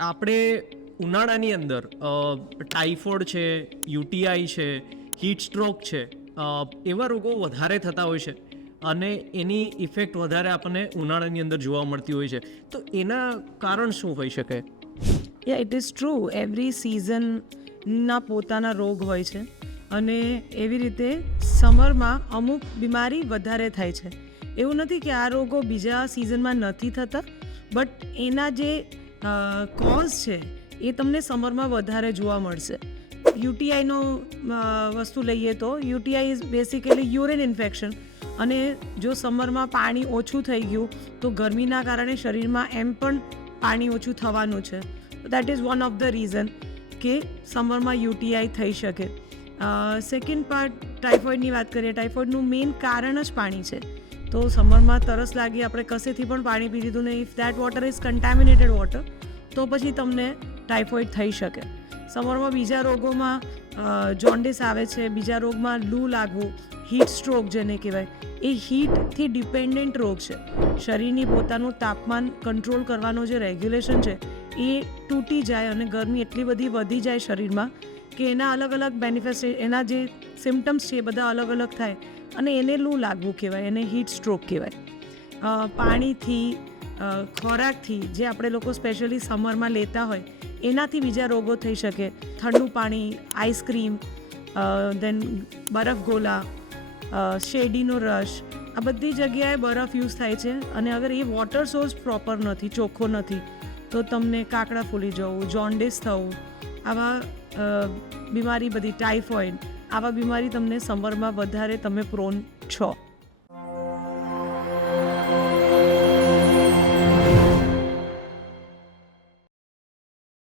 આપણે ઉનાળાની અંદર ટાઇફોઇડ છે, યુટીઆઈ છે, હીટ સ્ટ્રોક છે, એવા રોગો વધારે થતા હોય છે અને એની ઇફેક્ટ વધારે આપણને ઉનાળાની અંદર જોવા મળતી હોય છે. તો એના કારણ શું હોઈ શકે? યા ઇટ ઇઝ ટ્રુ, એવરી સિઝનના પોતાના રોગ હોય છે અને એવી રીતે સમરમાં અમુક બીમારી વધારે થાય છે. એવું નથી કે આ રોગો બીજા સિઝનમાં નથી થતા, બટ એના જે કોઝ છે એ તમને સમરમાં વધારે જોવા મળશે. યુટીઆઈનો વસ્તુ લઈએ તો UTI is basically urine infection, અને જો સમરમાં પાણી ઓછું થઈ ગયું તો ગરમીના કારણે શરીરમાં એમ પણ પાણી ઓછું થવાનું છે. That is one of the reason કે સમરમાં યુટીઆઈ થઈ શકે. સેકન્ડ પાર્ટ, ટાઇફોઇડની વાત કરીએ. ટાઇફોઇડનું મેઇન કારણ જ પાણી છે. તો સમરમાં તરસ લાગી, આપણે કશેથી પણ પાણી પી લીધું ને if that water is contaminated water, તો પછી તમને ટાઇફોઇડ થઈ શકે. સમરમાં બીજા રોગોમાં જોન્ડિસ આવે છે, બીજા રોગમાં લૂ લાગવું, હીટ સ્ટ્રોક જેને કહેવાય, એ હીટથી ડિપેન્ડન્ટ રોગ છે. શરીરની પોતાનું તાપમાન કંટ્રોલ કરવાનો જે રેગ્યુલેશન છે એ તૂટી જાય અને ગરમી એટલી બધી વધી જાય શરીરમાં કે એના અલગ અલગ એના જે સિમ્ટમ્સ છે એ બધા અલગ અલગ થાય અને એને લૂ લાગવું કહેવાય, એને હીટ સ્ટ્રોક કહેવાય. પાણીથી, ખોરાકથી, જે આપણે લોકો સ્પેશિયલી સમરમાં લેતા હોય એનાથી બીજા રોગો થઈ શકે. ઠંડુ પાણી, આઈસ્ક્રીમ, દેન બરફ ગોલા, શેરડીનો રસ, આ બધી જગ્યાએ બરફ યુઝ થાય છે અને અગર એ વોટર સોર્સ પ્રોપર નથી, ચોખ્ખો નથી, તો તમને કાકડા ફૂલી જવું, જોન્ડિસ થવું, આવા બીમારી બધી, ટાઇફોઇડ, આવા બીમારી તમને સમરમાં વધારે તમે પ્રોન છો.